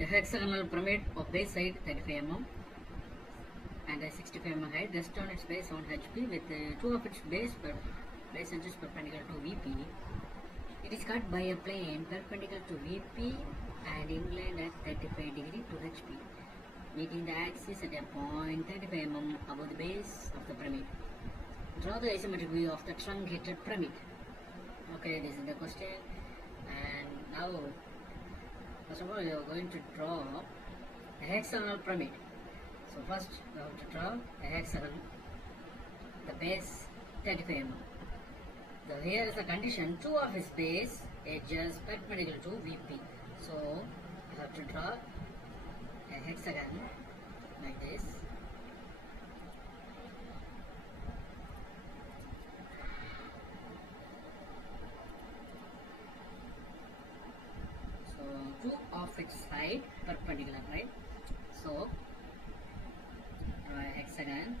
A hexagonal pyramid of base side 35 mm and a 65 mm height rests on its base on HP with two of its base edges perpendicular to VP. It is cut by a plane perpendicular to VP and inclined at 35 degree to HP, meeting the axis at a point 35 mm above the base of the pyramid. Draw the isometric view of the truncated pyramid. Okay, this is the question. And now, first of all, we are going to draw a hexagonal pyramid. So first, we have to draw a hexagon, the base 35 mm. So here is the condition: two of its base edges perpendicular to VP. So you have to draw a hexagon like this. So two of its side perpendicular, right? So draw a hexagon,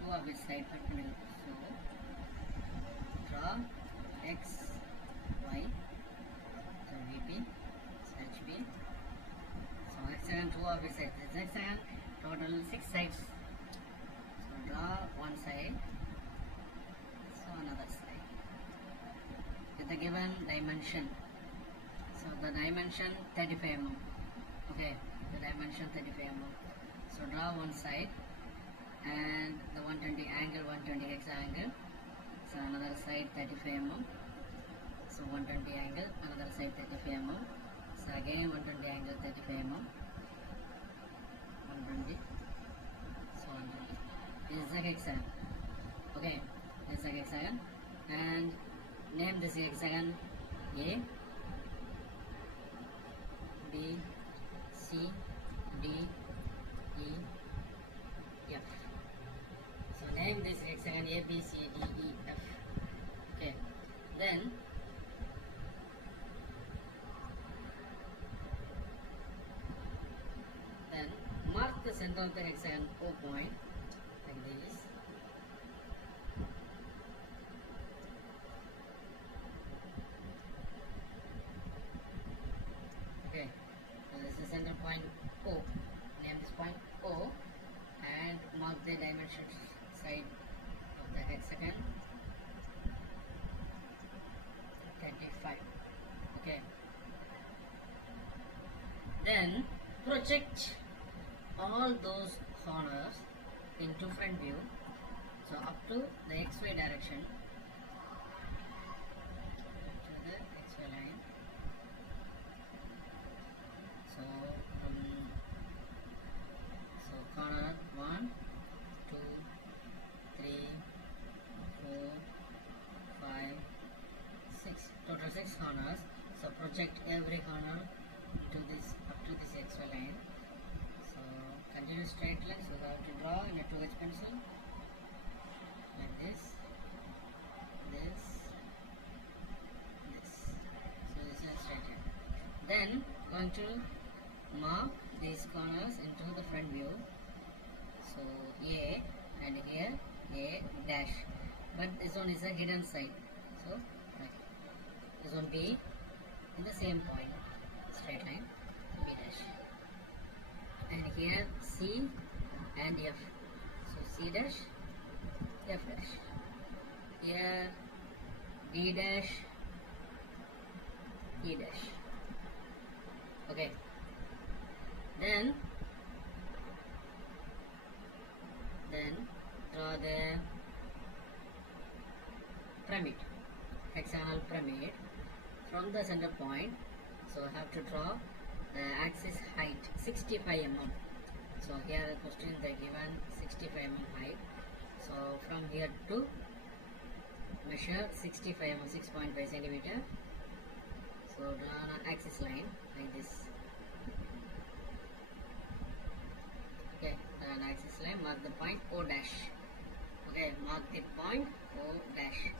two of its side perpendicular. So draw X, Y, so VP, HP. So hexagon, two of its sides. This hexagon, total 6 sides. So draw one side, so another side. With the given dimension. So the dimension 35 mm. Okay, the dimension 35 mm. So draw one side and the 120 angle, 120 hexagon. So another side 35 mm. So 120 angle, another side 35 mm. So again 120 angle 35 mm. 120. So 120. This is the hexagon. Okay, this is the hexagon. And name this hexagon A, B, C, D, E, F. So name this hexagon A, B, C, D, E, F. Okay. Then mark the center of the hexagon O point like this. Okay. So this is the center point O. Name this point O and mark the dimension side of the hexagon 35. Okay. Then project all those corners into front view. So up to the XY direction. To the XY line. So corner 1, 2, 3, 4, 5, 6. Total 6 corners. So project every corner into this up to this XY line. So continue straight line. So we have to draw in a 2H pencil like this. So this is a straight line. Then going to mark these corners into the front view. So A and here A dash, but this one is a hidden side. So right. This one B in the same point, straight line B dash, and here C and F. So C dash, F dash. Here D dash, E dash. Okay. Then draw the pyramid, hexagonal pyramid from the center point. So I have to draw the axis height 65 mm. So here the question they given 65 mm height. So from here to measure 65 mm, 6.5 centimeter. So draw an axis line like this. Okay, an axis line, mark the point O dash. Okay, mark the point O dash.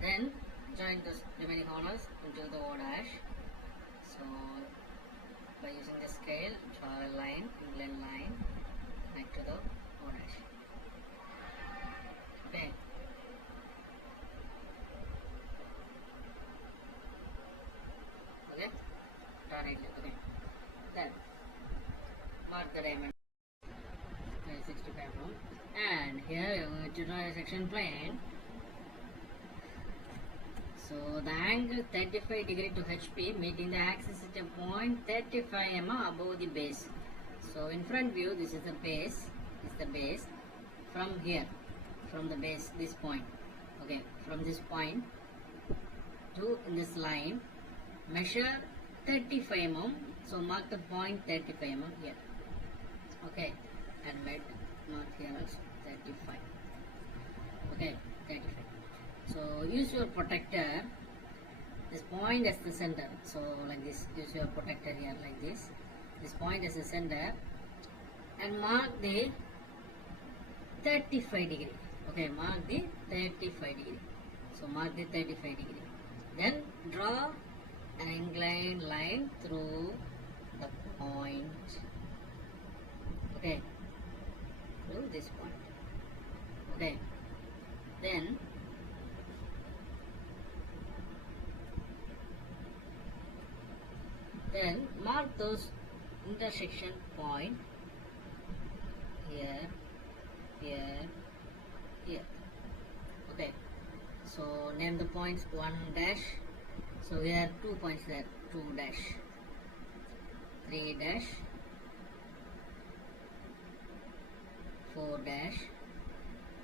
Then join the remaining corners into the O dash. So by using the scale, draw a line, inclined line, back to the O dash. Okay. Okay. mark the dimension. 65 mm. And here you are going to draw a section plane. So the angle 35 degree to HP, meeting the axis at a point 35 mm above the base. So in front view, this is the base. This is the base. From here, from the base, this point. Okay, from this point to this line, measure 35 mm. So mark the point 35 mm here. Okay, and mark here also 35. Okay, 35. So use your protector. This point as the center. So like this, use your protector here like this. This point as the center, and mark the 35 degree. Okay, mark the 35 degree. So mark the 35 degree. Then draw an inclined line through the point. Okay, through this point. Okay, then mark those intersection point here, here, here. Okay, so name the points 1 dash. So here 2 points there, 2 dash, 3 dash, 4 dash,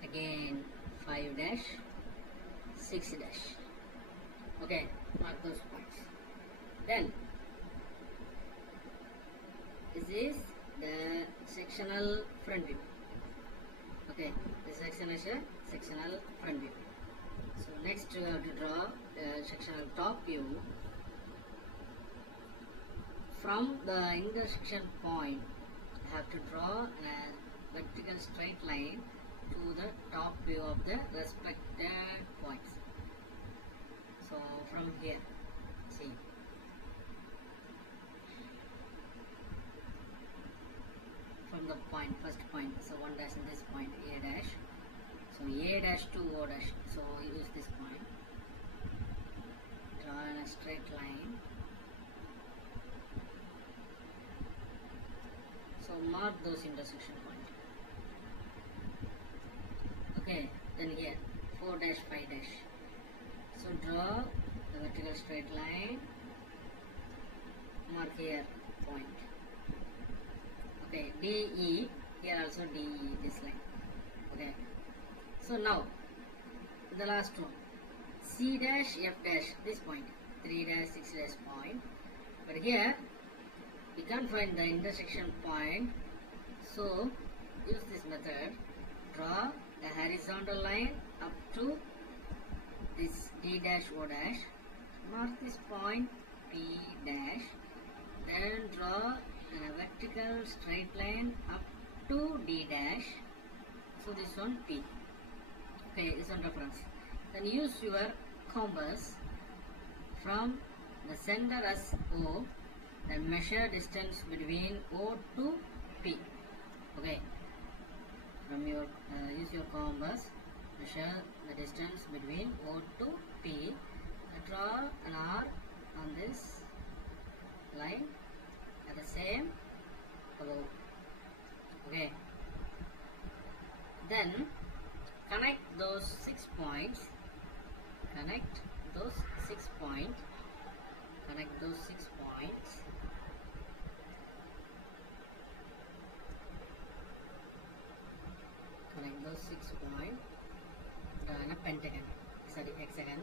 again 5 dash, 6 dash. Okay, mark those points. Then this is the sectional front view. Okay, this section is a sectional front view. So next you have to draw the sectional top view. From the intersection point, you have to draw a vertical straight line to the top view of the respected points. So from here, see. From the point, first point, so 1 dash in this point, A dash. So A dash to O dash. So use this point. Draw a straight line. So mark those intersection points. Okay, then here 4 dash, 5 dash. So draw the vertical straight line. Mark here point. Okay, DE, here also DE, this line. Okay, so now the last one, C dash, F dash, this point, 3 dash, 6 dash point. But here we can't find the intersection point, so use this method. Draw a horizontal line up to this D dash O dash. Mark this point P dash. Then draw a vertical straight line up to D dash. So this one P. Okay, this one reference. Then use your compass from the center as O. Then measure distance between O to P. Okay. From your use your compass. Measure the distance between O to P. Draw an arc on this line at the same above. Okay. Then connect those 6 points. Connect those 6 points. Connect those 6 points. Connect those 6 points. Draw a pentagon. Sorry, hexagon.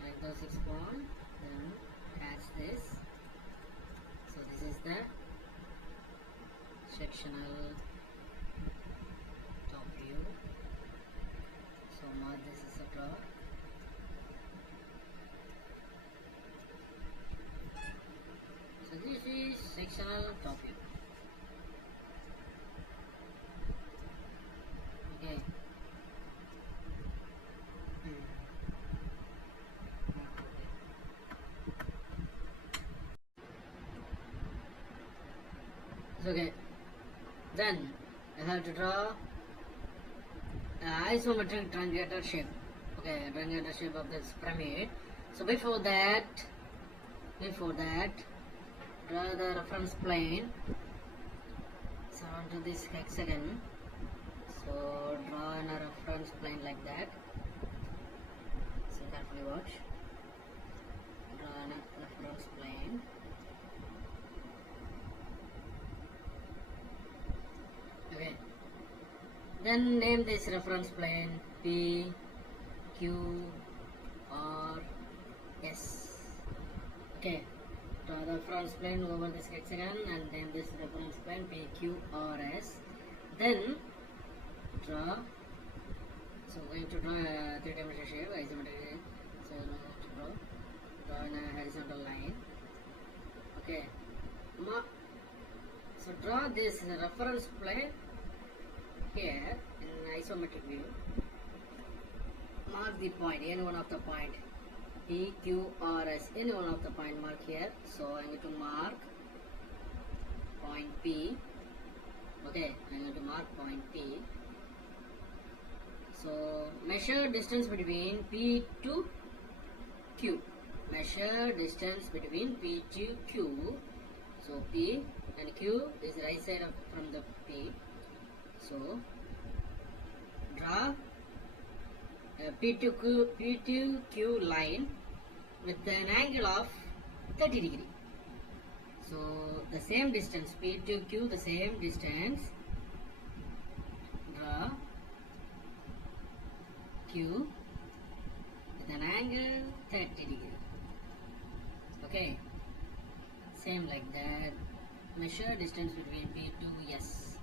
Connect those 6 points. Then attach this. So this is the sectional top view. So mark this as a draw. So this is sectional top view. Okay. Okay. Then you have to draw isometric truncated shape. Okay, truncated shape of this pyramid. So before that, Before that, draw the reference plane surround this hexagon. So draw a reference plane like that. So carefully watch. Draw a reference plane. Okay. Then name this reference plane P, Q, R, S. Okay. Draw the reference plane over this hexagon and name this reference plane P, Q, R, S. Then draw. So we're going to draw a three-dimensional shape, isometric. So now to draw in a horizontal line. Okay. So draw this reference plane here in isometric view. Mark the point, any one of the point P, Q, R, S, any one of the point mark here. So I'm going to mark point P. Okay, I'm going to mark point P. So measure distance between P to Q. Measure distance between P to Q. So P and Q is right side of from the P. So draw a P to Q line with an angle of 30 degree. So the same distance P to Q, the same distance. Draw Q with an angle 30 degree. Okay, same like that. Measure distance between P to S.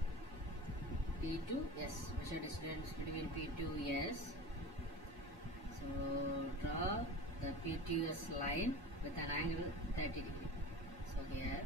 P to S. Measure distance between P to S. So draw the P to S line with an angle 30 degree. So here.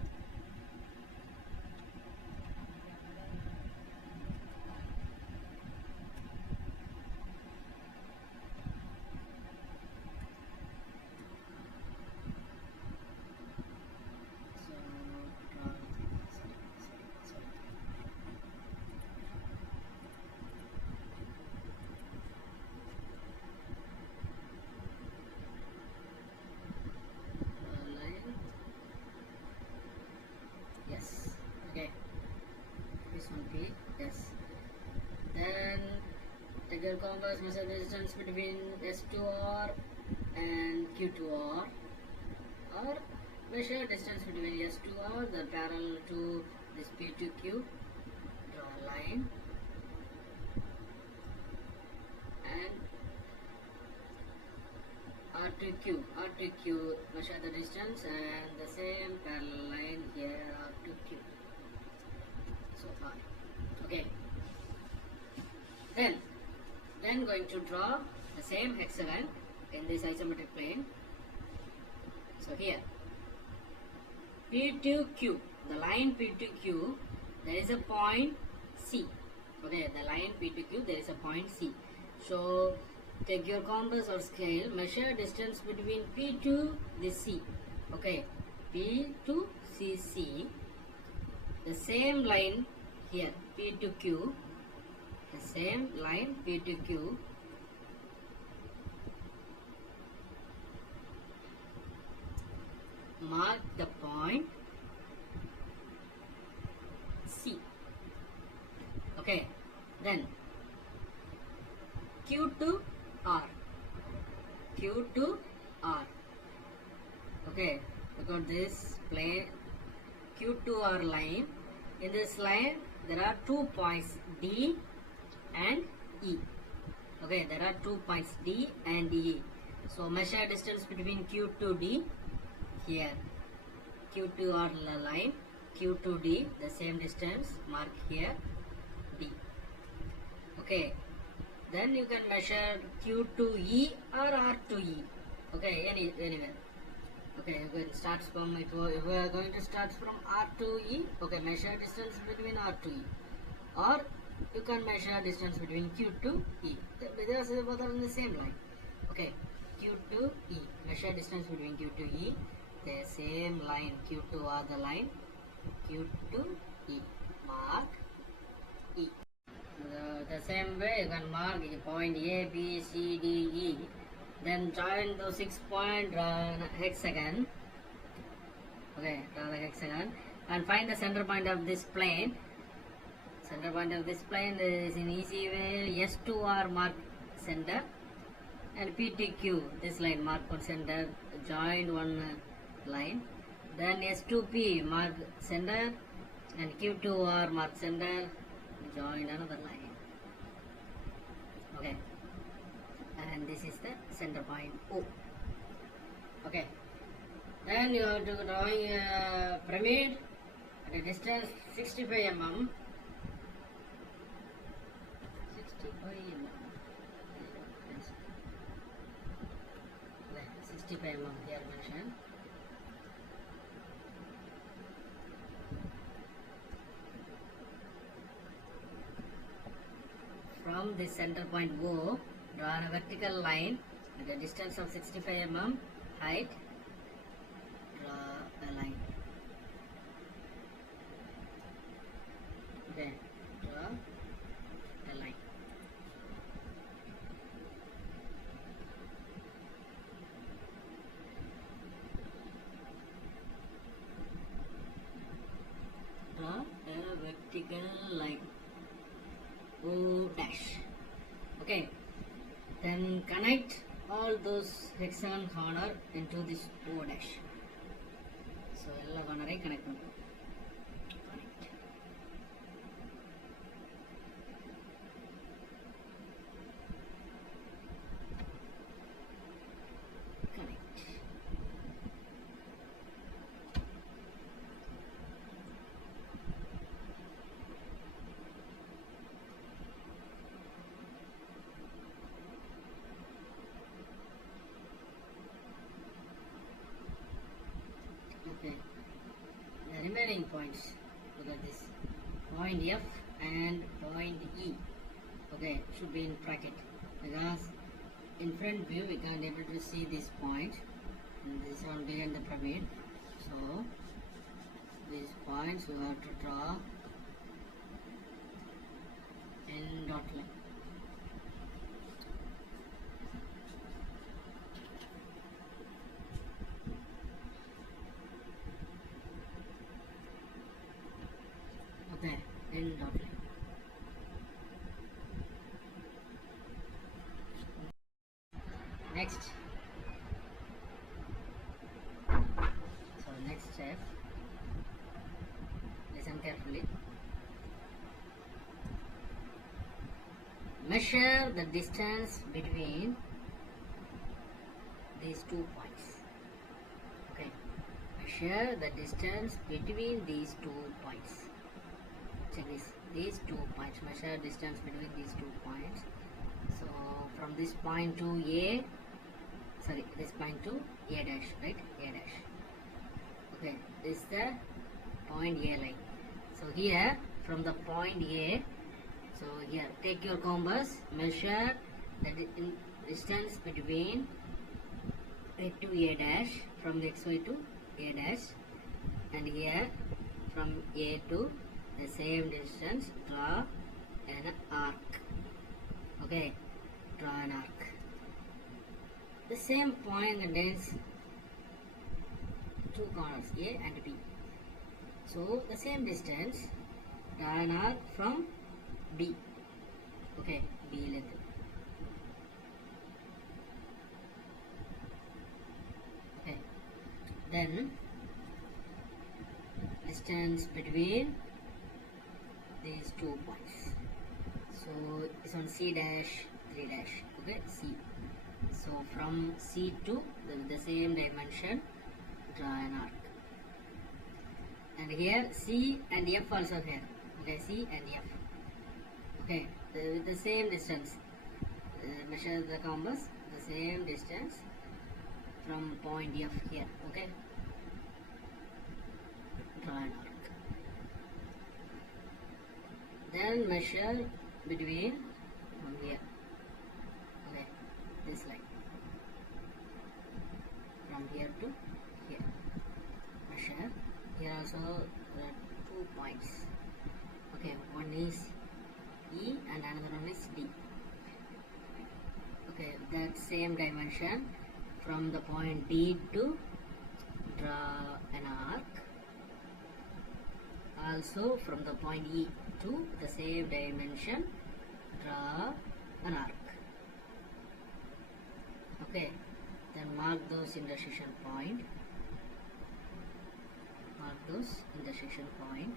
Then take your compass, measure the distance between S to R and Q to R, or measure distance between S to R, the parallel to this P to Q. Draw a line and R to Q. R to Q, measure the distance and the same parallel line here R to Q. So far. Okay. Then going to draw the same hexagon in this isometric plane. So here P to Q, the line P to Q, there is a point C. Okay, the line P to Q, there is a point C. So take your compass or scale, measure distance between P to the C. Okay, P to CC, the same line here P to Q, the same line P to Q. Mark the point C. Okay, then Q to R. Q to R. Okay, look at this plane Q to R line. In this line there are 2 points D and E. Okay, there are 2 points D and E. So measure distance between Q to D here. Q to R line, Q to D, the same distance, mark here D. Okay, then you can measure Q to E or R to E. Okay, anywhere. Okay, you can start from if we are going to start from R to E. Okay, measure distance between R to E, or you can measure distance between Q to E. Because both are in the same line. Okay, Q to E. Measure distance between Q to E. The same line Q to R the line. Q to E. Mark E. The same way you can mark the point A, B, C, D, E. Then join those 6 points hexagon. hexagon and find the center point of this plane. Center point of this plane is in easy way. S2R mark center and PTQ, this line mark one center, join one line. Then S2P mark center and Q2R mark center, join another line. Okay, and this is the center point O. Okay, then you have to draw a pyramid at a distance 65 mm. 65 mm. 65 mm here mentioned. From this center point O, draw a vertical line at a distance of 65 mm height. Draw a line. Okay, draw a line. Draw a vertical line. O dash. Okay, then connect all those hexagon corner into this O dash. So all corner I connect. Okay, the remaining points, look at this, point F and point E, okay, should be in bracket, because in front view we can't able to see this point, and this one behind the pyramid, so these points you have to draw in dot line. Okay, in dot line. Next. So next step. Listen carefully. Measure the distance between these 2 points. Okay. Measure the distance between these 2 points. Check this. These 2 points. Measure distance between these 2 points. So from this point to A, sorry, this point to A dash, right? A dash. Okay, this is the point A line. So here from the point A, so here take your compass, measure the distance between A to A dash, from the XY to A dash, and here from A to the same distance, draw an arc. Okay, draw an arc. The same point contains 2 corners, A and B. So the same distance, draw an arc from B. Okay, B length. Okay, then distance between these 2 points. So it's on C dash, 3 dash. Okay, C. So from C to the same dimension, draw an arc. And here C and F also here. Okay, C and F. Okay, with the same distance. Measure the compass, the same distance from point F here. Okay, draw an arc. Then measure between from here. Okay, this line. From here to here. Measure. Here also there are 2 points. Okay, one is E and another one is D. Okay, that same dimension from the point D to draw an arc Also from the point E to the same dimension, draw an arc. Okay, then mark those intersection point. Mark those intersection point.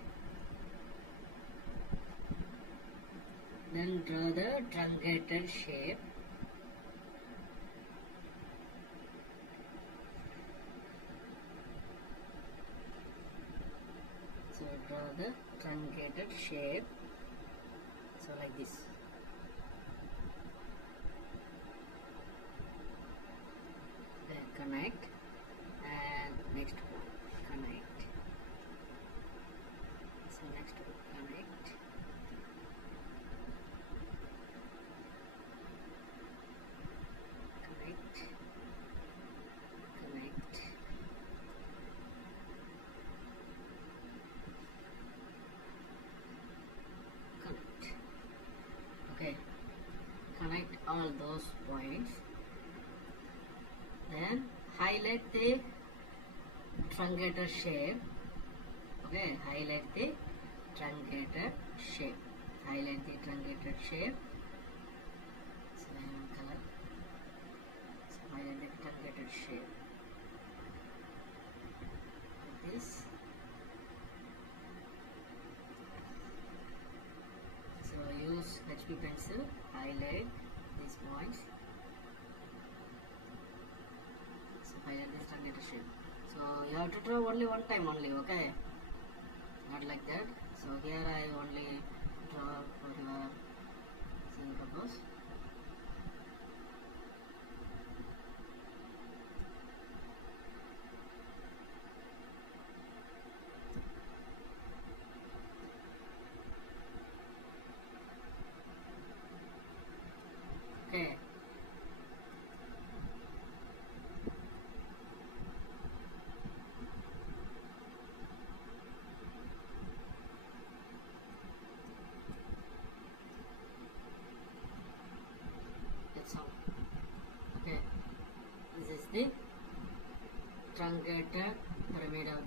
Then draw the truncated shape. So draw the truncated shape. So like this. Then connect, and next one connect. So next one connect. Connect. Connect. Connect. Okay. Connect all those points. Then highlight the truncated shape. Okay, highlight the truncated shape. Highlight the truncated shape. So color. So highlight the truncated shape. Like this. So use HP pencil. Highlight these points. Highlight this truncated shape. So you have to draw only one time only, okay? Not like that. So here I only draw for your seeing purpose. Okay. Okay, this is the truncated pyramidal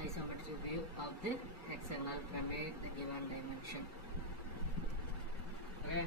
isometric view of the hexagonal pyramid, the given dimension. Okay.